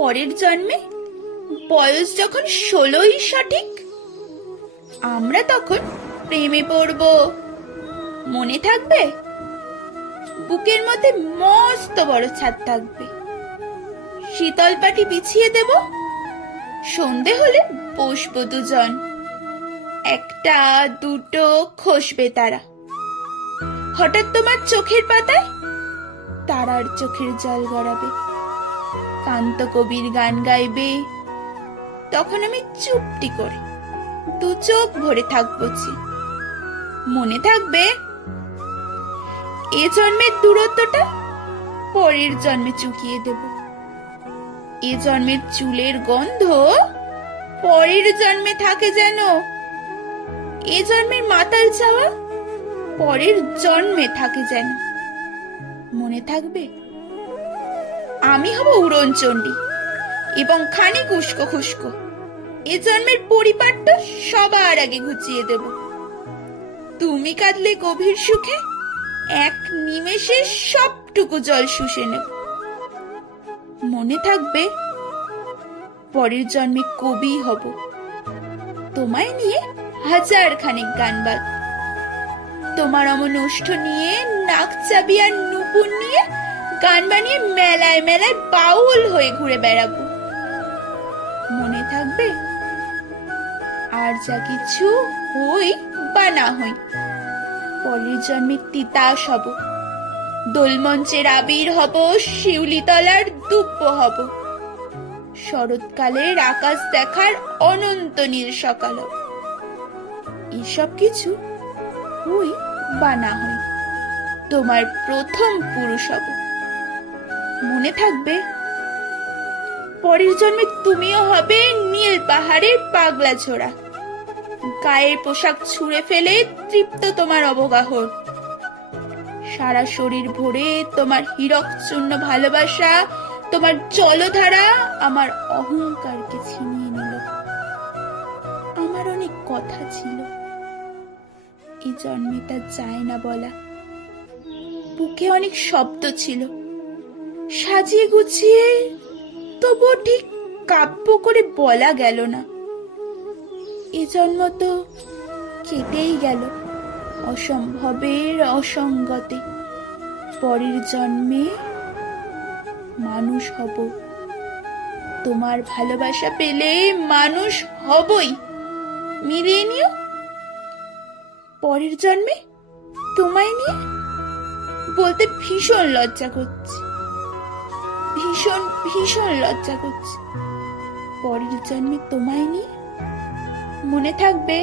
পরের জন্মে বয়স যখন 16ই সঠিক, আমরা তখন প্রেমে পড়ব, মনে থাকবে? বুকের মধ্যে মস্ত বড় ছাদ থাকবে, শীতল পাটি বিছিয়ে দেব, সন্ধে হলে বসবো দুজন, একটা দুটো খসবে তারা। হঠাৎ তোমার চোখের পাতায় তারার চোখের জল গড়াবে, কান্ত কবির গান গাইবে, তখন আমি চুপটি করে দু চোখ ভরে থাকবো। মনে থাকবে? এ জন্মের দূরত্বটা পরের জন্মে চুকিয়ে দেব, এ জন্মের চুলের গন্ধ পরের জন্মে থাকে যেন, এ জন্মের মাতাল চাওয়া পরের জন্মে থাকে যেন। মনে থাকবে? আমি হব উড়নচণ্ডী এবং খানিক উস্কো খুস্কো, এ জন্মের পরিপাটটা সবার আগে ঘুচিয়ে দেব। তুমি কাঁদলে গভীর সুখে এক নিমেষে সবটুকু জল শুষে নেব। মনে থাকবে? পরের জন্মে কবি হব, তোমায় নিয়ে হাজার খানেক গান বাঁধব, তোমার অমন ওষ্ঠ নিয়ে, নাক চাবি আর নুপুর নিয়ে গান বানিয়ে মেলায় মেলায় বাউল হয়ে ঘুরে বেড়াবো। মনে থাকবে? আর যা কিছু হই বা না হই, পরের জন্মে তিতাস হব, দোলমঞ্চের আবির হব, শিউলিতলার দুব্য হব, শরৎকালের আকাশ দেখার অনন্ত নীল সকাল হব। এসব কিছু হই বা না হই, তোমার প্রথম পুরুষ হব। মনে থাকবে? পরের জন্মে তুমিও হবে নীল পাহাড়ের পাগলা ছোড়া, গায়ের পোশাক ছুঁড়ে ফেলে তৃপ্ত তোমার অবগাহন, সারা শরীর ভরে তোমার হীরক চূর্ণ ভালোবাসা, তোমার জলধারা আমার অহংকারকে ছিনিয়ে নিল। আমার অনেক কথা ছিল, এই জন্মে তা যায় না বলা, বুকে অনেক শব্দ ছিল, সাজিয়ে গুছিয়ে তবুও ঠিক কাব্য করে বলা গেল না। এ জন্ম তো কেটেই গেল অসম্ভবের অসঙ্গতে, পরের জন্মে মানুষ হব, তোমার ভালোবাসা পেলে মানুষ হবই, মিলিয়ে নিও। পরের জন্মে তোমায় নিয়ে বলতে ভীষণ লজ্জা করছে, ভীষণ ভীষণ লজ্জা করছে। পরের জন্মে তোমায় নিয়ে। মনে থাকবে?